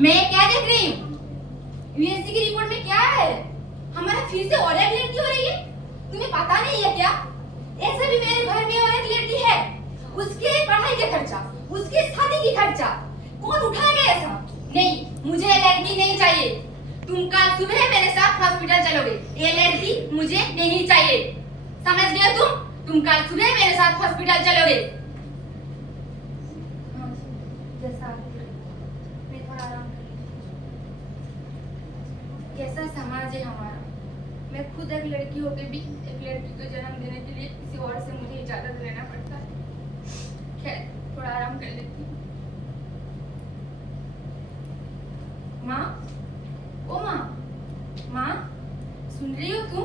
मैं क्या देख रही हूँ? यूएससी की रिपोर्ट में क्या है? हमारा फिर से और एक लड़की हो रही है। तुम्हें पता नहीं है क्या? ऐसे भी मेरे घर में और एक लड़की है। उसके पढ़ाई का खर्चा, उसके शादी की खर्चा कौन उठाएगा ऐसा? नहीं, मुझे ये लड़की नहीं चाहिए। तुम कल सुबह मेरे साथ हॉस्पिटल चलोगे। ये लड़की मुझे नहीं चाहिए। समझ गए तुम? तुम कल सुबह मेरे साथ हॉस्पिटल चलोगे। कैसा समाज है हमारा। मैं खुद एक लड़की होकर भी एक लड़की को जन्म देने के लिए किसी और से मुझे इजाजत लेना पड़ता है। खैर, थोड़ा आराम कर लेती हूँ। माँ, ओ माँ, माँ, सुन रही हो तुम?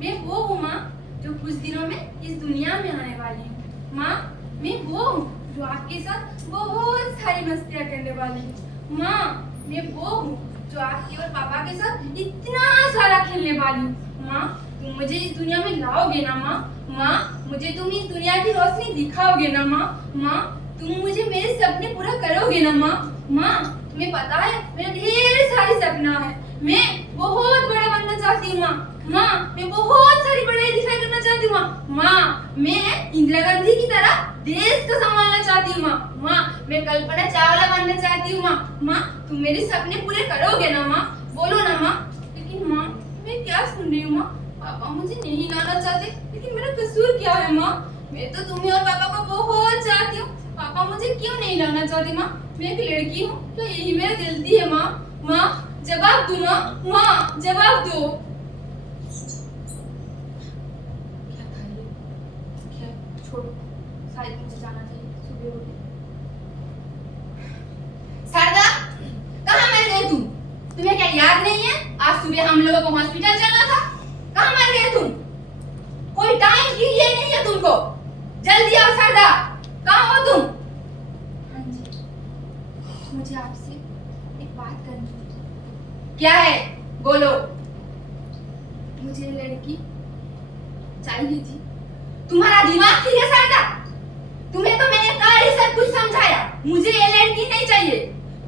मैं वो हूँ माँ जो कुछ दिनों में इस दुनिया में आने वाली हूँ। माँ, मैं वो हूँ जो आपके साथ बहुत सारी मस्तियाँ करने वाली हूँ। माँ, मैं वो हूँ जो आपके और पापा के साथ इतना सारा खेलने वाली हूँ। माँ, तुम मुझे इस दुनिया में लाओगे ना माँ? माँ, मुझे तुम इस दुनिया की रोशनी दिखाओगे ना माँ? माँ, तुम मुझे मेरे सपने पूरा करोगे ना माँ? माँ, तुम्हें पता है मेरा ढेर सारे सपना है। मैं बहुत बड़ा बनना चाहती हूँ माँ। माँ, मैं बहुत सारी पढ़ाई लिखाई करना चाहती हूँ माँ। माँ, मैं इंदिरा गांधी की तरह देश को संभालना चाहती हूँ माँ। माँ, मैं कल्पना चावला बनना चाहती हूँ माँ। माँ, तुम मेरे सपने पूरे करोगे ना माँ? बोलो ना माँ। लेकिन माँ, मैं क्या सुन रही हूँ माँ? पापा मुझे नहीं लाना चाहते, लेकिन मेरा कसूर क्या है माँ? मैं तो तुम्हें और पापा को बहुत चाहती हूँ। पापा मुझे क्यों नहीं लाना चाहते माँ? मैं एक लड़की हूँ, क्या यही मेरा गलती है माँ? माँ, जवाब दो माँ। माँ, जवाब दो। क्या था ये? क्या? छोड़ो, शायद मुझे जाना चाहिए। सुबह हो गई। शारदा, कहाँ मर गए तुम? तुम्हें क्या याद नहीं है? आज सुबह हम लोगों को हॉस्पिटल जाना था। कहाँ मर गए तुम? कोई टाइम की ये नहीं है तुमको। जल्दी आओ शारदा, कहाँ हो तुम? हाँ जी, मुझे आपसे एक बात करनी है। क्या है? बोलो। मुझे लड़की चाहिए जी। तुम्हारा दिमाग ठीक है शारदा? तुम्हें तो मैंने कल ही सब कुछ समझाया। मुझे ये लड़की नहीं चाहिए।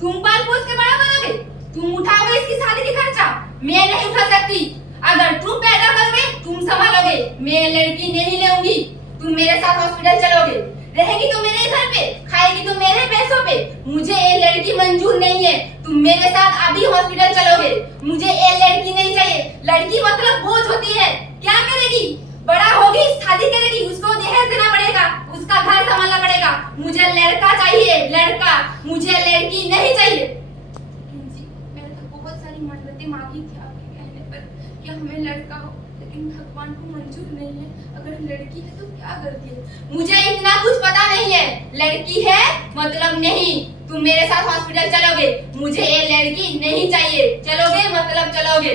तुम पाल पोस के बड़ा करोगे, तुम उठाओगे इसकी शादी की खर्चा। मैं नहीं उठा सकती। अगर तुम पैदा करोगे, तुम संभालोगे। मैं ये लड़की नहीं लेऊंगी। तुम मेरे साथ हॉस्पिटल चलोगे, रहेगी तो मेरे घर पे, खाएगी तो मेरे पैसों पे। मुझे ये लड़की मंजूर नहीं है। तुम मेरे साथ अभी हॉस्पिटल चलोगे। मुझे ये लड़की नहीं चाहिए। लड़की मतलब बोझ होती है। क्या करेगी? बड़ा होगी, शादी करेगी, उसको दहेज देना पड़ेगा, उसका घर संभालना पड़ेगा। मुझे लड़का चाहिए, लड़का। मुझे लड़की नहीं चाहिए। जी, मैंने तो बहुत सारी मन्नतें मांगी थी आपके कहने पर कि हमें लड़का हो, लेकिन भगवान को मंजूर नहीं है। अगर लड़की है तो क्या करती है? मुझे इतना कुछ पता नहीं है। लड़की है मतलब नहीं। तुम मेरे साथ हॉस्पिटल चलोगे। मुझे ये लड़की नहीं चाहिए। चलोगे मतलब चलोगे।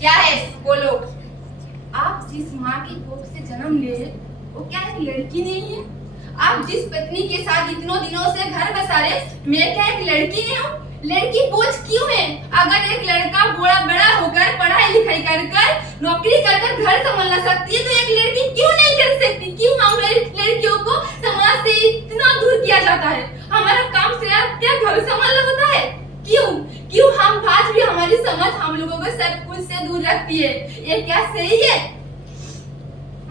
क्या है? बोलो। आप जिस माँ की कोख से जन्म लिए वो क्या एक लड़की नहीं है? आप जिस पत्नी के साथ इतनों दिनों से घर बसा रहे, मैं क्या एक लड़की नहीं हूँ? लड़की बोझ क्यों है? अगर एक लड़का बड़ा होकर पढ़ाई लिखाई कर नौकरी कर घर संभालना सकती है, तो एक लड़की क्यों नहीं कर सकती? क्यों हम लड़कियों को समाज से इतना दूर किया जाता है? हमारा काम सिर्फ क्या घर संभालना होता है? क्यों हम आज भी हमारी समाज हम लोगों को सब कुछ से दूर रखती है? ये क्या सही है?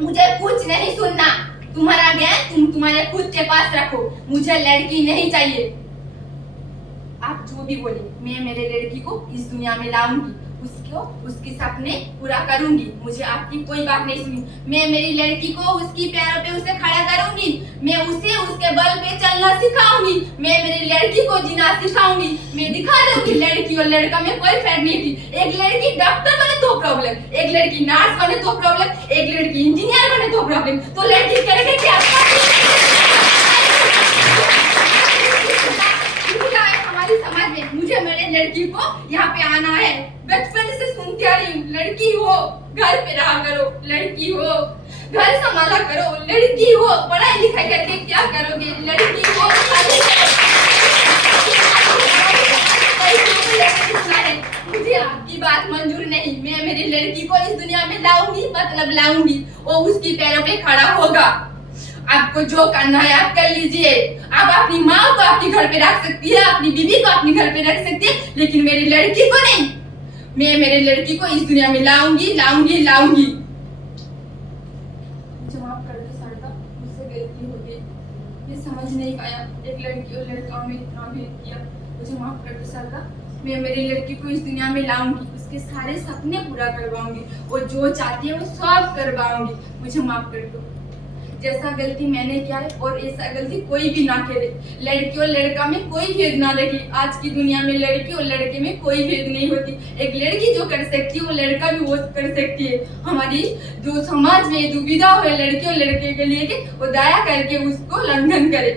मुझे कुछ नहीं सुनना। तुम्हारा ज्ञान तुम तुम्हारे खुद के पास रखो। मुझे लड़की नहीं चाहिए। आप जो भी बोले, मैं मेरे लड़की को इस दुनिया में लाऊंगी, उसको उसके सपने पूरा करूंगी। मुझे आपकी कोई बात नहीं सुनी। मैं मेरी लड़की को उसकी पैरों पे उसे खड़ा करूंगी। मैं उसे उसके बल पे चलना सिखाऊंगी। मैं मेरी लड़की को जीना सिखाऊंगी। मैं दिखा दूंगी लड़की और लड़का में कोई फर्क नहीं थी। एक लड़की डॉक्टर बने तो प्रॉब्लम, एक लड़की नर्स बने तो प्रॉब्लम, एक लड़की इंजीनियर बने तो प्रॉब्लम। तो लड़की करेगी क्या? समाज में मुझे मेरे लड़की को यहाँ पे आना है। बचपन से सुनती आ रही हूँ, लड़की हो घर पे रहा करो, लड़की हो घर संभाला करो, लड़की हो पढ़ाई लिखाई करके क्या करोगे, लड़की हो मुझे आपकी बात मंजूर नहीं। मैं मेरी लड़की को इस दुनिया में लाऊंगी मतलब लाऊंगी। वो उसकी पैरों पे खड़ा होगा। आपको जो करना है आप कर लीजिए। आप अपनी माँ को आपके घर पे रख सकती है, अपनी बीवी को अपने घर पे रख सकती है, लेकिन मेरी लड़की को नहीं। मैं मेरी लड़की को इस दुनिया में लाऊंगी लाऊंगी लाऊंगी। मुझे माफ कर दो सरदा, मुझसे गलती हो गई, मैं समझ नहीं पाया एक लड़की और लड़का में इतना भेद किया। मुझे माफ कर दो सरदा, मैं मेरी लड़की को इस दुनिया में लाऊंगी, उसके सारे सपने पूरा करवाऊंगी, वो जो चाहती है वो सब करवाऊंगी। मुझे माफ कर दो, जैसा गलती मैंने किया है और ऐसा गलती कोई भी ना करे। लड़की और लड़का में कोई भेद ना रखे। आज की दुनिया में लड़की और लड़के में कोई भेद नहीं होती। एक लड़की जो कर सकती है वो लड़का भी वो कर सकती है। हमारी जो समाज में दुविधा है लड़की और लड़के के लिए कि वो दया करके उसको उल्लंघन करे।